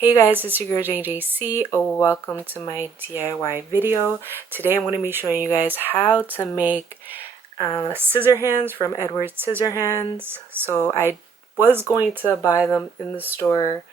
Hey guys, it's your girl JJC. Welcome to my DIY video. Today I'm going to be showing you guys how to make scissor hands from Edward Scissorhands. So I was going to buy them in the store,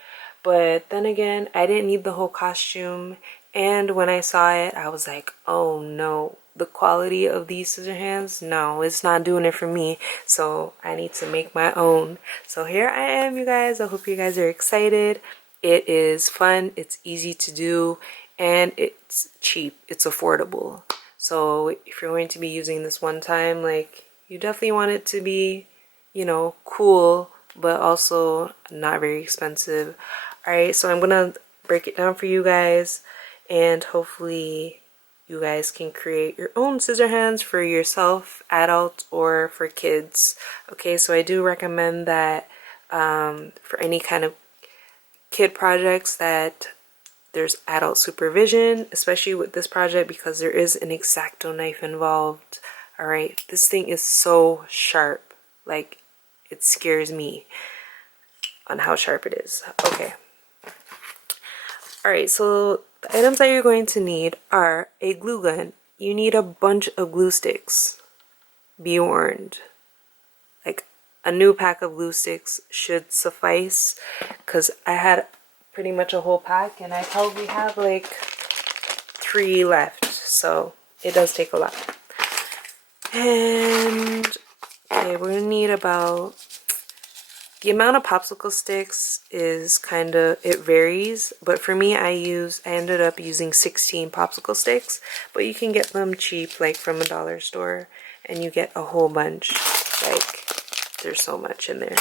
but then again, I didn't need the whole costume. And when I saw it, I was like, oh no, the quality of these scissor hands, no, it's not doing it for me. So I need to make my own. So here I am, you guys. I hope you guys are excited. It is fun, it's easy to do, and it's cheap, it's affordable. So if you're going to be using this one time, like, you definitely want it to be, you know, cool, but also not very expensive. Alright, so I'm gonna break it down for you guys, and hopefully you guys can create your own scissor hands for yourself, adult, or for kids. Okay, so I do recommend that for any kind of kid projects that there's adult supervision, especially with this project because there is an Exacto knife involved. Alright, this thing is so sharp, like it scares me on how sharp it is. Okay. Alright, so the items that you're going to need are a glue gun. You need a bunch of glue sticks. Be warned. Like, a new pack of glue sticks should suffice because I had pretty much a whole pack and I probably have like 3 left, so it does take a lot. And okay, we're gonna need about, the amount of popsicle sticks is kind of, it varies, but for me I ended up using 16 popsicle sticks, but you can get them cheap, like from a dollar store, and you get a whole bunch. Like, there's so much in there.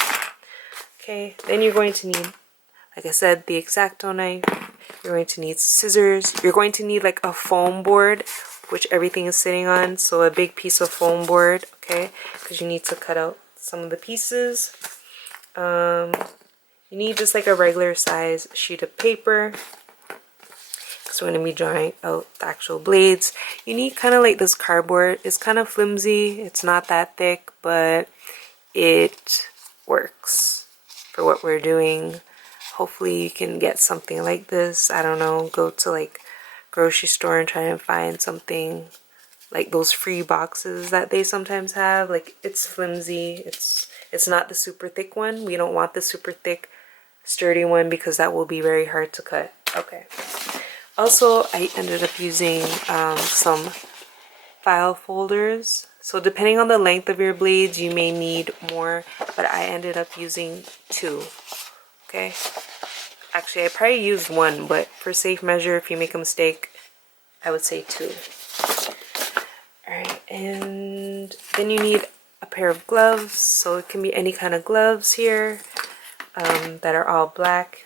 Okay, then you're going to need, like I said, the Exacto knife. You're going to need scissors. You're going to need like a foam board, which everything is sitting on. So a big piece of foam board, okay? Because you need to cut out some of the pieces. You need just like a regular size sheet of paper, because we're going to be drawing out the actual blades. You need kind of like this cardboard. It's kind of flimsy. It's not that thick, but it works for what we're doing. Hopefully you can get something like this. I don't know, go to like grocery store and try and find something like those free boxes that they sometimes have. Like, it's flimsy. It's not the super thick one. We don't want the super thick sturdy one because that will be very hard to cut. Okay. Also, I ended up using some file folders. So depending on the length of your blades, you may need more, but I ended up using 2. Okay. Actually, I probably used 1, but for safe measure, if you make a mistake, I would say 2. Alright, and then you need a pair of gloves. So it can be any kind of gloves here that are all black.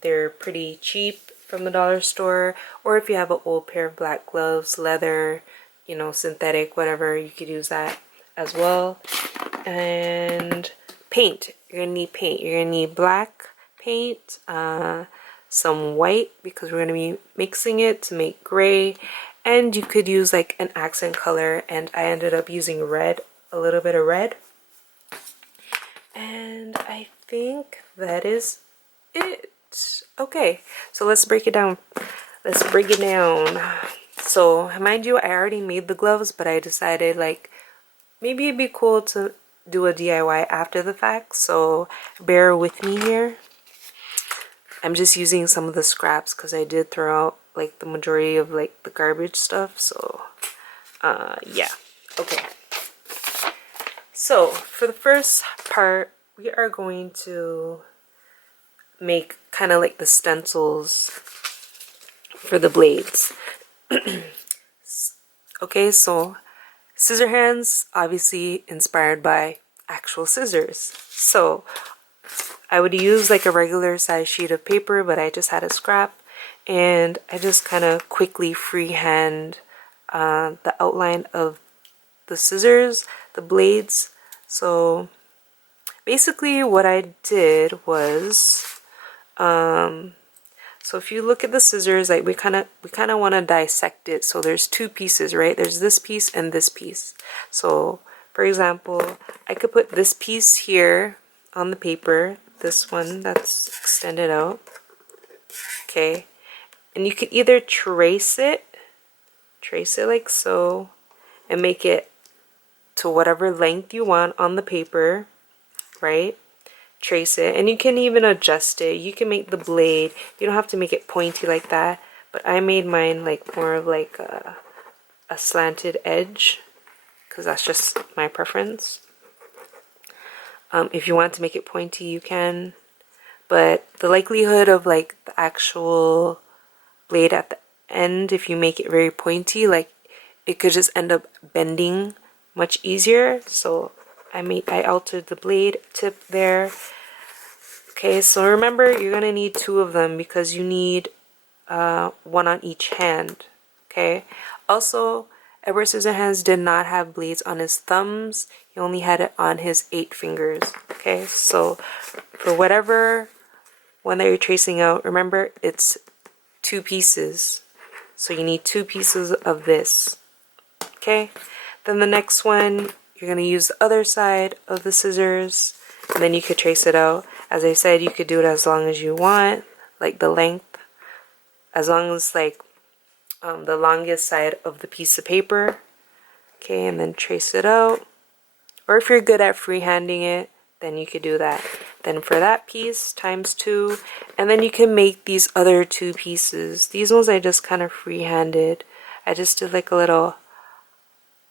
They're pretty cheap from the dollar store. Or if you have an old pair of black gloves, leather, you know, synthetic, whatever, you could use that as well. And paint. You're gonna need paint. You're gonna need black paint, some white, because we're gonna be mixing it to make gray, and you could use like an accent color, and I ended up using red, a little bit of red. And I think that is it. Okay, so let's break it down. Let's break it down. So mind you, I already made the gloves, but I decided like maybe it'd be cool to do a DIY after the fact, so bear with me here. I'm just using some of the scraps because I did throw out like the majority of like the garbage stuff, so yeah. Okay, so for the first part, we are going to make kind of like the stencils for the blades. Okay, so scissor hands, obviously inspired by actual scissors. So I would use like a regular size sheet of paper, but I just had a scrap, and I just kind of quickly freehand the outline of the scissors, the blades. So basically what I did was, so if you look at the scissors, like we kind of want to dissect it. So there's 2 pieces, right? There's this piece and this piece. So for example, I could put this piece here on the paper, this one that's extended out, Okay, and you can either trace it like so, and make it to whatever length you want on the paper, right? Trace it, and you can even adjust it. You can make the blade, you don't have to make it pointy like that, but I made mine like more of like a slanted edge, because that's just my preference. If you want to make it pointy, you can, but the likelihood of like the actual blade at the end, if you make it very pointy, like it could just end up bending much easier. So I altered the blade tip there. Okay, so remember, you're gonna need 2 of them because you need 1 on each hand. Okay, also Edward Scissorhands did not have blades on his thumbs. He only had it on his 8 fingers. Okay, so for whatever one that you're tracing out, remember it's 2 pieces. So you need 2 pieces of this. Okay, then the next one, you're going to use the other side of the scissors, and then you could trace it out. As I said, you could do it as long as you want, like the length, as long as like the longest side of the piece of paper. Okay, and then trace it out. Or if you're good at freehanding it, then you could do that. Then for that piece, times 2, and then you can make these other 2 pieces. These ones I just kind of freehanded. I just did like a little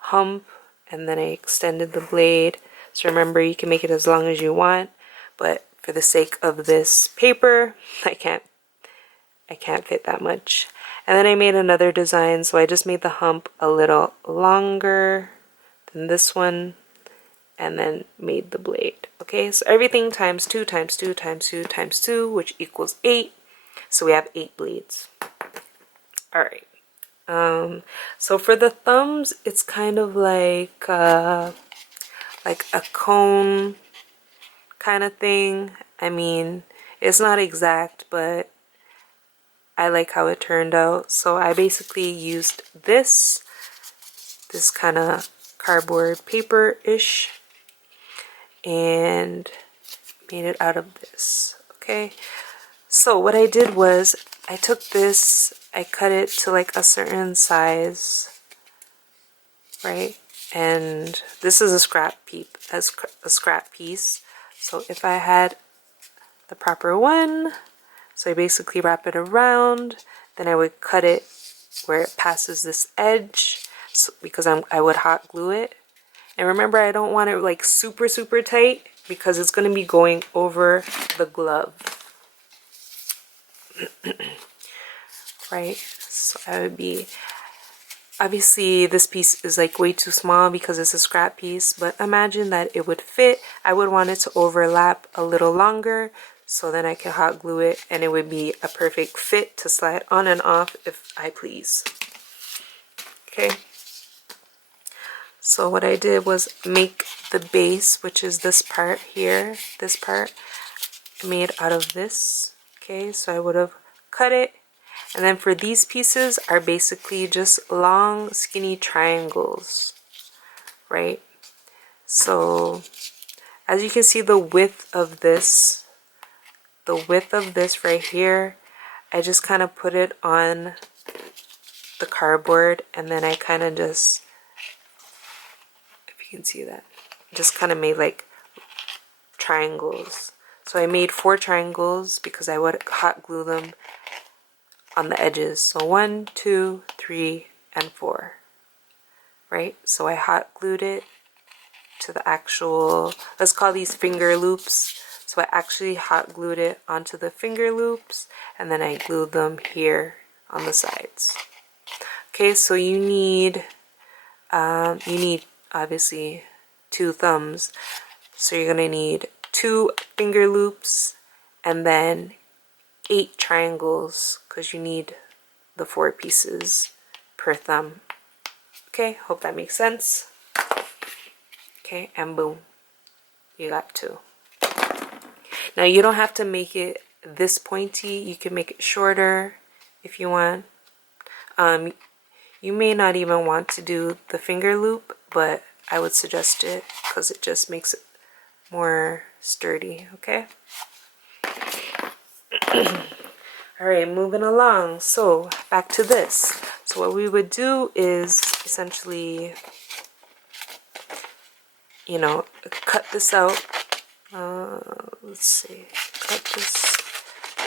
hump, and then I extended the blade. So remember, you can make it as long as you want, but for the sake of this paper, I can't fit that much. And then I made another design, so I just made the hump a little longer than this one, and then made the blade. Okay, so everything times 2 times 2 times 2 times 2, which equals 8. So we have 8 blades. Alright. So for the thumbs, it's kind of like a cone kind of thing. I mean, it's not exact, but I like how it turned out. So I basically used this kind of cardboard paper-ish and made it out of this. Okay, so what I did was I took this, I cut it to like a certain size, right? And this is a scrap piece. So if I had the proper one, so I basically wrap it around, then I would cut it where it passes this edge, so, because I would hot glue it. And remember, I don't want it like super tight because it's going to be going over the glove. Right? So I would be, obviously this piece is like way too small because it's a scrap piece, but imagine that it would fit. I would want it to overlap a little longer, so then I can hot glue it and it would be a perfect fit to slide on and off if I please. Okay. So what I did was make the base, which is this part here, this part, made out of this. Okay, so I would have cut it. And then for these pieces are basically just long, skinny triangles, right? So as you can see, the width of this right here, I just kind of put it on the cardboard, and then I kind of just, you can see that, just kind of made like triangles. So I made 4 triangles because I would hot glue them on the edges. So 1, 2, 3, and 4, right? So I hot glued it to the actual, let's call these finger loops. So I actually hot glued it onto the finger loops, and then I glued them here on the sides. Okay, so you need obviously 2 thumbs, so you're gonna need 2 finger loops and then 8 triangles because you need the 4 pieces per thumb. Okay, hope that makes sense. Okay, and boom, you got 2. Now you don't have to make it this pointy, you can make it shorter if you want. You may not even want to do the finger loop, but I would suggest it because it just makes it more sturdy. Okay. Alright, moving along. So, back to this. So what we would do is essentially, you know, cut this out. Let's see. Cut this.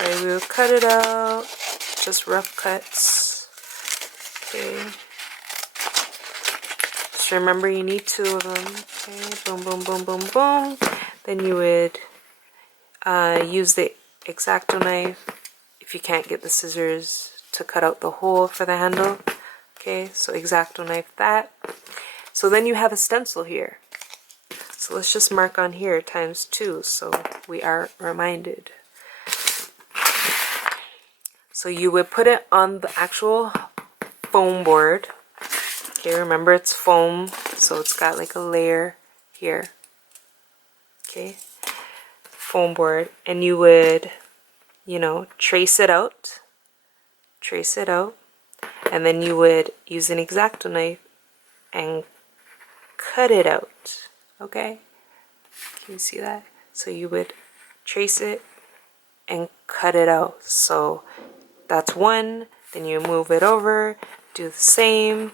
Alright, we would cut it out. Just rough cuts. Okay. Just remember you need 2 of them. Okay, boom, boom, boom, boom, boom. Then you would use the Exacto knife if you can't get the scissors to cut out the hole for the handle. Okay, so Exacto knife that. So then you have a stencil here. So let's just mark on here ×2 so we are reminded. So you would put it on the actual foam board. Okay, remember it's foam, so it's got like a layer here. Okay, foam board, and you would, you know, trace it out, and then you would use an Exacto knife and cut it out. Okay, can you see that? So you would trace it and cut it out. So that's 1, then you move it over, do the same,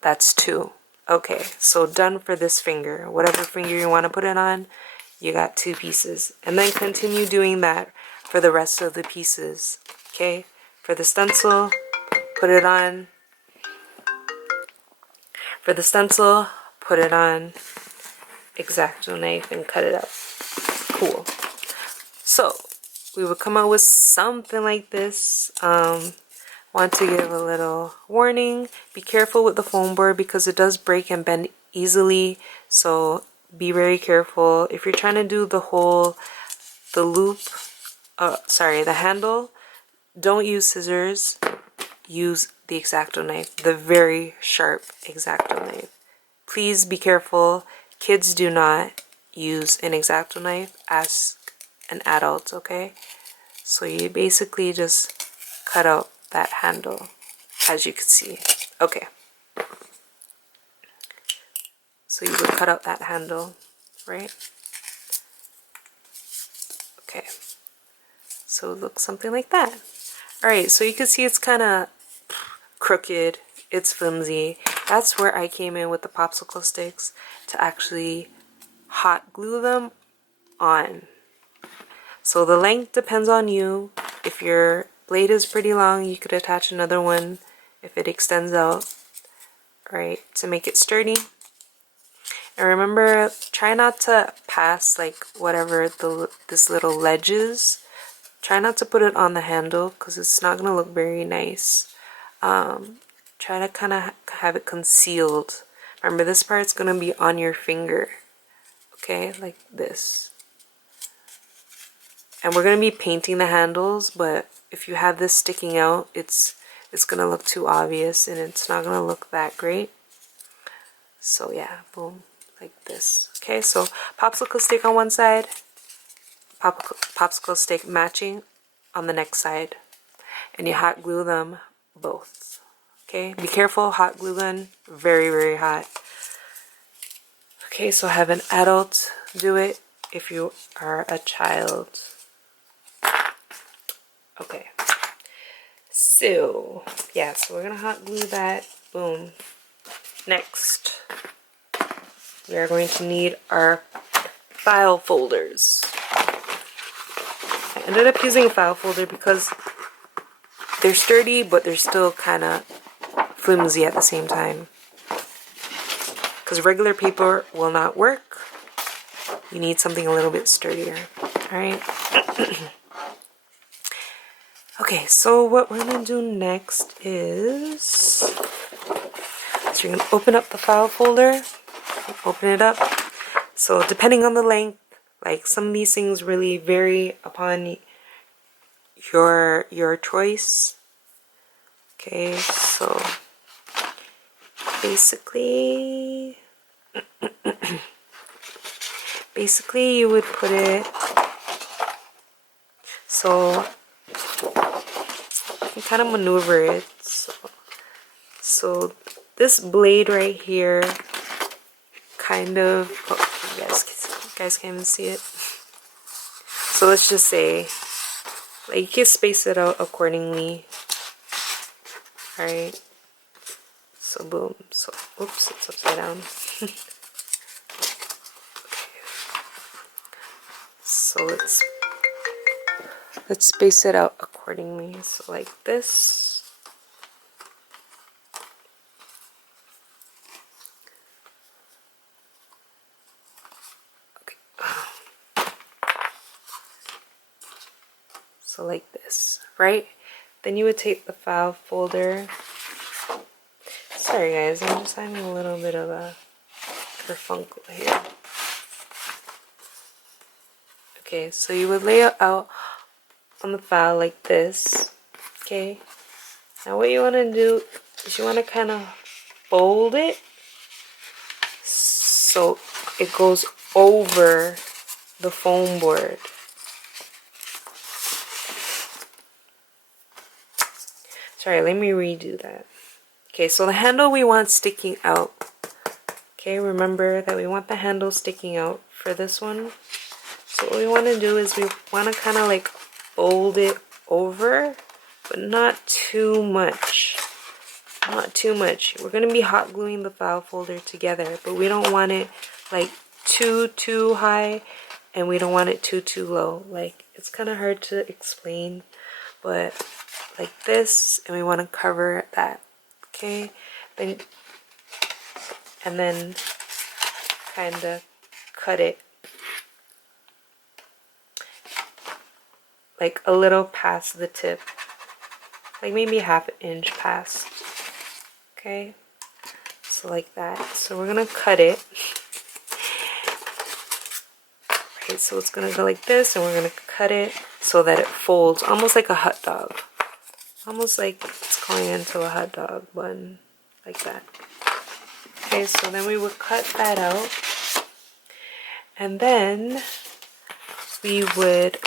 that's 2. Okay, so done for this finger. Whatever finger you want to put it on, you got 2 pieces. And then continue doing that for the rest of the pieces. Okay, for the stencil, put it on. For the stencil, put it on Exacto knife and cut it up. Cool. So we would come out with something like this. Want to give a little warning. Be careful with the foam board because it does break and bend easily. So be very careful. If you're trying to do the handle, don't use scissors. Use the Exacto knife, the very sharp Exacto knife. Please be careful. Kids do not use an Exacto knife. Ask an adult, okay? So you basically just cut out that handle, as you can see. Okay. So you would cut out that handle, right? Okay. So it looks something like that. Alright, so you can see it's kind of crooked. It's flimsy. That's where I came in with the popsicle sticks to actually hot glue them on. So the length depends on you. If your blade is pretty long, you could attach another one if it extends out, right, to make it sturdy. And remember, try not to pass like whatever this little ledge is. Try not to put it on the handle because it's not going to look very nice. Try to kind of have it concealed. Remember, this part's going to be on your finger. Okay, like this. And we're going to be painting the handles, but if you have this sticking out, it's going to look too obvious and it's not going to look that great. So yeah, boom, like this. Okay, so popsicle stick on one side, popsicle stick matching on the next side. And you hot glue them both. Okay, be careful, hot glue gun, very, very hot. Okay, so have an adult do it if you are a child. Okay, so yeah, so we're gonna hot glue that. Boom. Next, we are going to need our file folders. I ended up using a file folder because they're sturdy, but they're still kind of flimsy at the same time. Because regular paper will not work. You need something a little bit sturdier. Alright. Okay, so what we're going to do next is, so you're going to open up the file folder, open it up. So depending on the length, like some of these things really vary upon your choice. Okay, so basically you would put it, so you kind of maneuver it. So this blade right here kind of, oh, you guys can't even see it. So let's just say Like, you can space it out accordingly. Alright. So boom. So, oops, it's upside down. So let's space it out accordingly. So like this. Okay. So like this, right? Then you would take the file folder. Sorry guys, I'm just having a little bit of a kerfunkle here. Okay, so you would lay it out on the file like this. Okay. Now what you want to do is you want to kind of fold it so it goes over the foam board. Sorry, let me redo that. Okay, so the handle we want sticking out. Okay, remember that we want the handle sticking out for this one. So what we want to do is we want to kind of like fold it over, but not too much. Not too much. We're going to be hot gluing the file folder together, but we don't want it like too high, and we don't want it too low. Like, it's kind of hard to explain, but like this, and we want to cover that. Okay, then and then kind of cut it like a little past the tip, like maybe ½ inch past. Okay, so like that. So we're gonna cut it. Right, so it's gonna go like this, and we're gonna cut it so that it folds almost like a hot dog. Almost like it's going into a hot dog bun, like that. Okay, so then we would cut that out, and then we would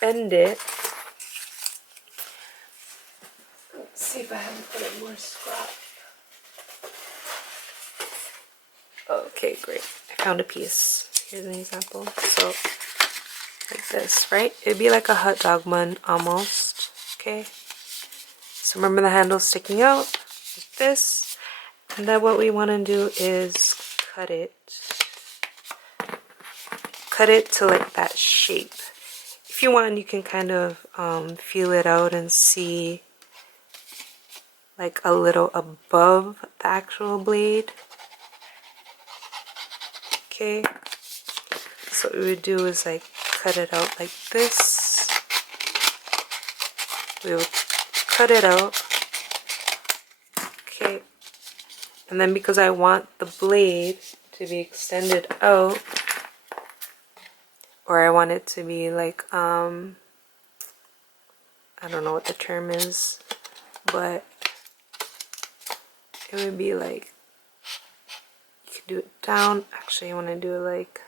bend it. Let's see if I haven't put in more scrap. Okay, great. I found a piece. Here's an example. So, like this, right? It'd be like a hot dog bun almost. Okay. So remember the handle sticking out like this. And then what we want to do is cut it. Cut it to like that shape. If you want, you can kind of feel it out and see like a little above the actual blade. Okay. So what we would do is like cut it out like this. We would cut it out. Okay. And then because I want the blade to be extended out, or I want it to be like, I don't know what the term is, but it would be like, you could do it down. Actually, I want to do it like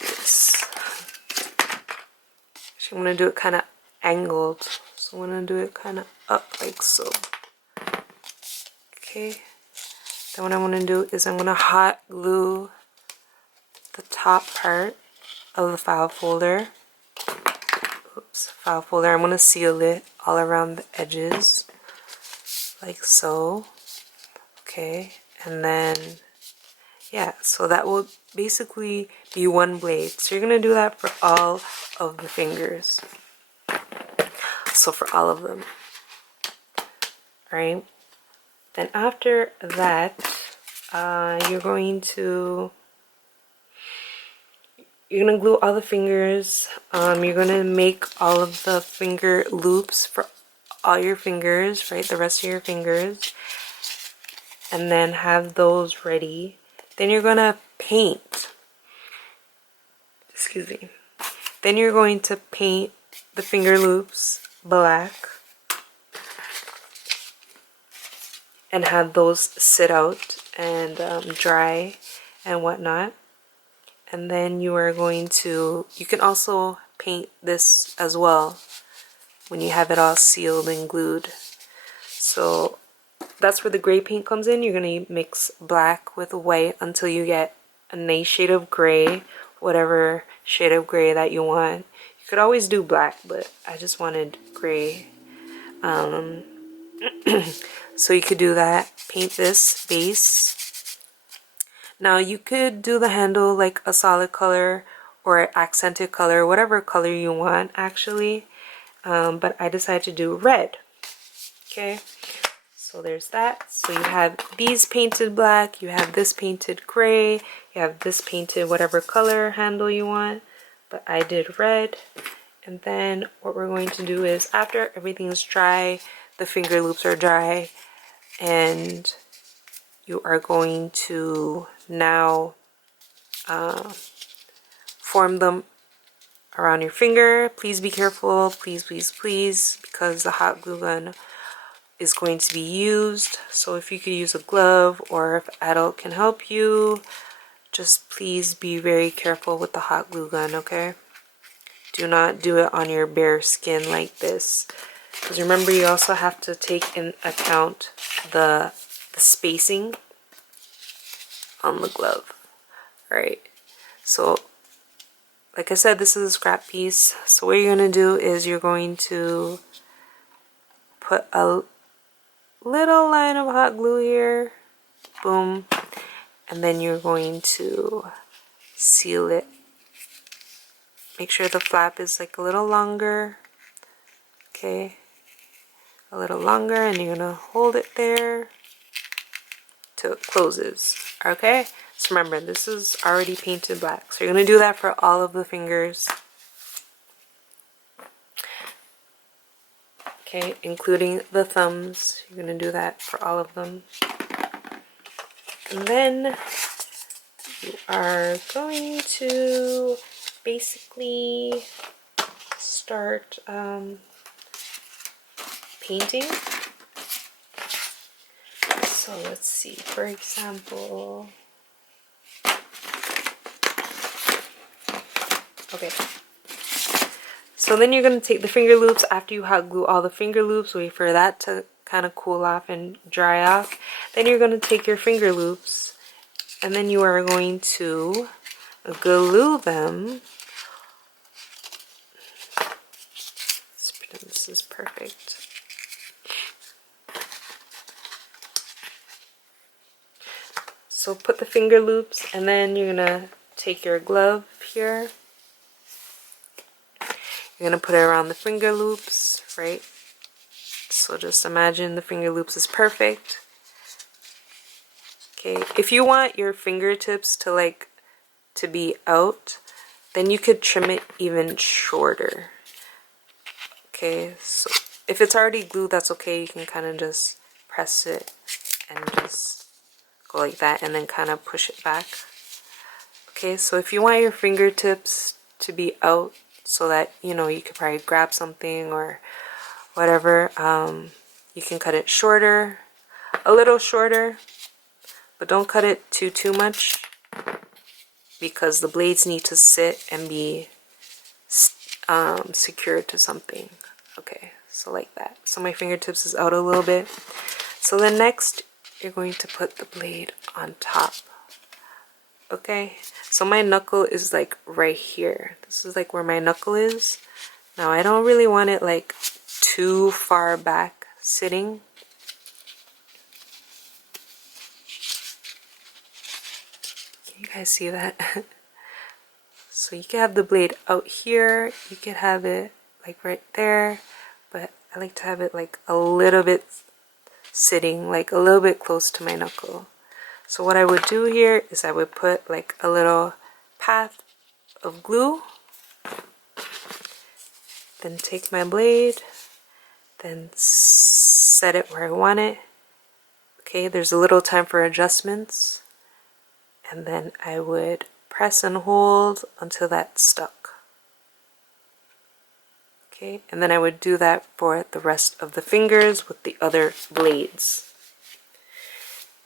this. Actually, I want to do it kind of angled. So I'm going to do it kind of up like so. Okay. Then what I want to do is I'm going to hot glue the top part of the file folder. Oops, file folder. I'm going to seal it all around the edges like so. Okay, and then yeah, so that will basically be one blade. So you're going to do that for all of the fingers. So for all of them. Alright, then after that, you're going to glue all the fingers. You're going to make all of the finger loops for all your fingers, right? The rest of your fingers. And then have those ready. Then you're going to paint. Excuse me. Then you're going to paint the finger loops black. And have those sit out and dry and whatnot. And then you are going to, you can also paint this as well when you have it all sealed and glued. So that's where the gray paint comes in. You're going to mix black with white until you get a nice shade of gray, whatever shade of gray that you want. You could always do black, but I just wanted gray. So you could do that. Paint this base. Now you could do the handle like a solid color or accented color, whatever color you want actually. But I decided to do red. Okay, so there's that. So you have these painted black, you have this painted gray, you have this painted whatever color handle you want, but I did red. And then what we're going to do is, after everything's dry, the finger loops are dry, and you are going to now form them around your finger. Please be careful, please, please, please, because the hot glue gun is going to be used. So if you could use a glove, or if adult can help you, just please be very careful with the hot glue gun, okay? Do not do it on your bare skin like this, because remember, you also have to take in account the spacing on the glove. Alright, so like I said, this is a scrap piece. So what you're going to do is you're going to put a little line of hot glue here, boom, and then you're going to seal it. Make sure the flap is like a little longer, okay, a little longer, and you're gonna hold it there till it closes, okay? So remember, this is already painted black, so you're gonna do that for all of the fingers, okay, including the thumbs. You're gonna do that for all of them. And then you are going to basically start painting. So let's see, for example, okay, so then you're going to take the finger loops. After you hot glue all the finger loops, wait for that to kind of cool off and dry off. Then you're going to take your finger loops, and then you are going to glue them. Let's pretend this is perfect. So put the finger loops, and then you're gonna take your glove here. You're gonna put it around the finger loops, right? So just imagine the finger loops is perfect. Okay, if you want your fingertips to be out, then you could trim it even shorter. Okay, so if it's already glued, that's okay. You can kind of just press it and just go like that, and then kind of push it back. Okay, so if you want your fingertips to be out so that, you know, you could probably grab something or whatever, you can cut it shorter, a little shorter, but don't cut it too much, because the blades need to sit and be secured to something. Okay, so like that. So my fingertips is out a little bit. So then next, you're going to put the blade on top. Okay, so my knuckle is like right here. This is like where my knuckle is. Now I don't really want it like too far back sitting. Can you guys see that? So you can have the blade out here, you could have it like right there, but I like to have it like a little bit sitting, like a little bit close to my knuckle. So what I would do here is I would put like a little path of glue, then take my blade, then set it where I want it. Okay, there's a little time for adjustments, and then I would press and hold until that's stuck. Okay, and then I would do that for the rest of the fingers with the other blades.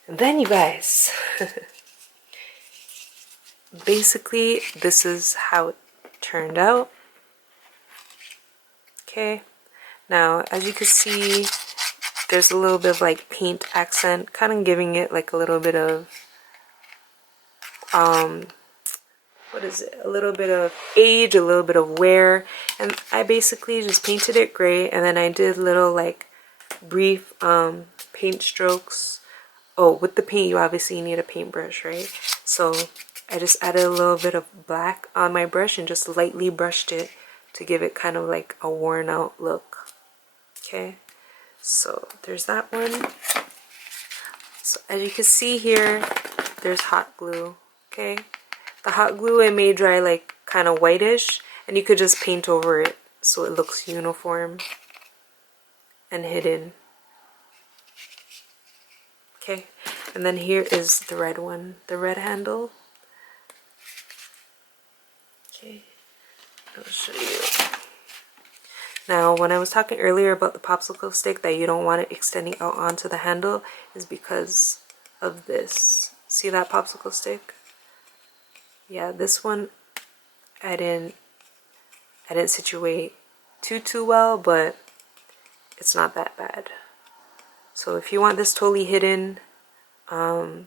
And then you guys, basically this is how it turned out. Okay, now as you can see, there's a little bit of like paint accent, kind of giving it like a little bit of what is it, a little bit of age, a little bit of wear, and I basically just painted it gray, and then I did little like brief paint strokes. Oh, with the paint you obviously need a paintbrush, right? So I just added a little bit of black on my brush and just lightly brushed it to give it kind of like a worn out look. Okay, so there's that one. So as you can see here, there's hot glue. Okay, the hot glue, it may dry like kind of whitish, and you could just paint over it so it looks uniform and hidden. Okay, and then here is the red one, the red handle. Okay, I'll show you. Now, when I was talking earlier about the popsicle stick that you don't want it extending out onto the handle is because of this. See that popsicle stick? Yeah, this one I didn't situate too well, but it's not that bad. So if you want this totally hidden, I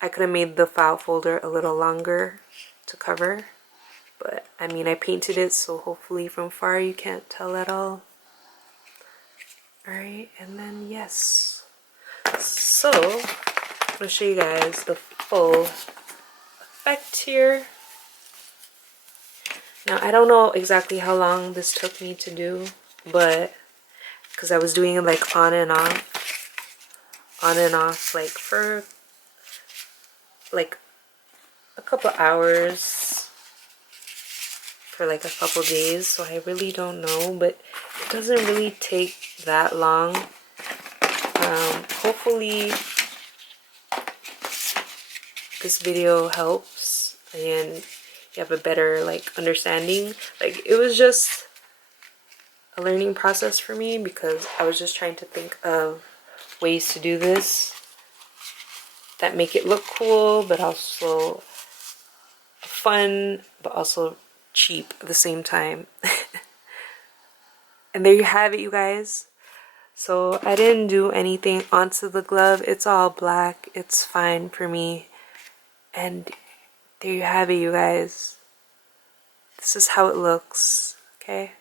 could have made the file folder a little longer to cover, but I mean I painted it so hopefully from far you can't tell at all. Alright, and then yes. So I'm gonna show you guys the full effect here. Now I don't know exactly how long this took me to do, but because I was doing it like on and off like for like a couple hours for like a couple days, so I really don't know, but it doesn't really take that long. Hopefully this video helps and you have a better like understanding. Like it was just a learning process for me because I was just trying to think of ways to do this that make it look cool but also fun but also cheap at the same time. And there you have it, you guys. So I didn't do anything onto the glove. It's all black. It's fine for me. And there you have it, you guys. This is how it looks. Okay,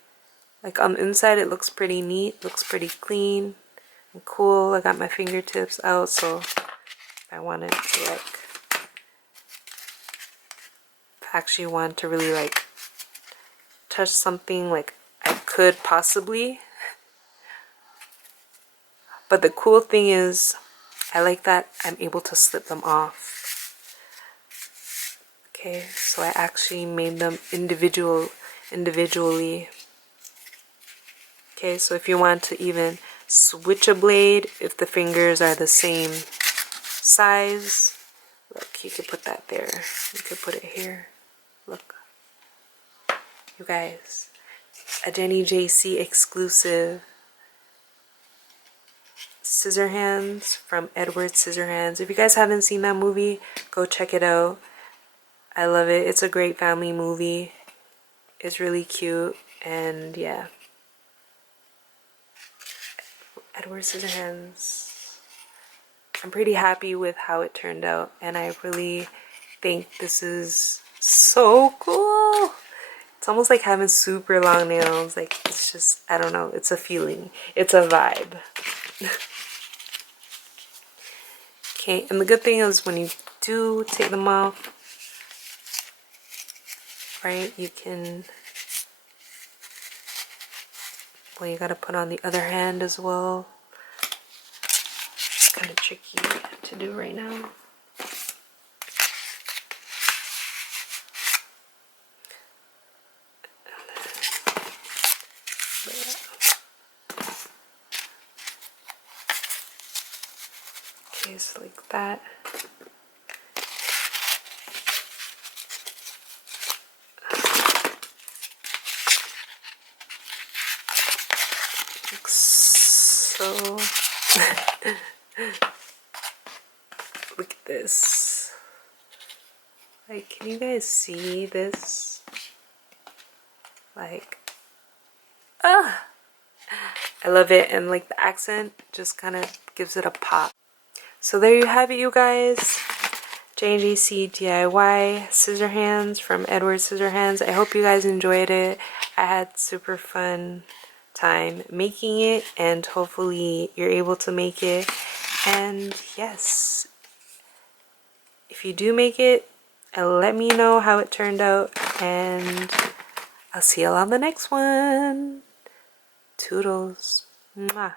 like on the inside it looks pretty neat, looks pretty clean and cool. I got my fingertips out, so if I wanted to like actually want to really like touch something, like I could possibly. But the cool thing is I like that I'm able to slip them off. Okay, so I actually made them individually. Okay, so if you want to even switch a blade, if the fingers are the same size, look, you could put that there. You could put it here. Look. You guys, a Jenny JC exclusive Scissorhands from Edward Scissorhands. If you guys haven't seen that movie, go check it out. I love it. It's a great family movie. It's really cute, and yeah. Edward Scissorhands. I'm pretty happy with how it turned out, and I really think this is so cool. It's almost like having super long nails. Like, it's just, I don't know, it's a feeling. It's a vibe. Okay, and the good thing is when you do take them off, right, you can, well, you gotta put on the other hand as well. It's kind of tricky to do right now. Okay, so like that. Like so. Look at this. Like, can you guys see this? Like, I love it, and like the accent just kind of gives it a pop. So there you have it, you guys. JJC DIY Scissorhands from Edward Scissorhands. I hope you guys enjoyed it. I had super fun time making it, and hopefully you're able to make it. And yes, if you do make it, let me know how it turned out, and I'll see y'all on the next one. Toodles. Mwah.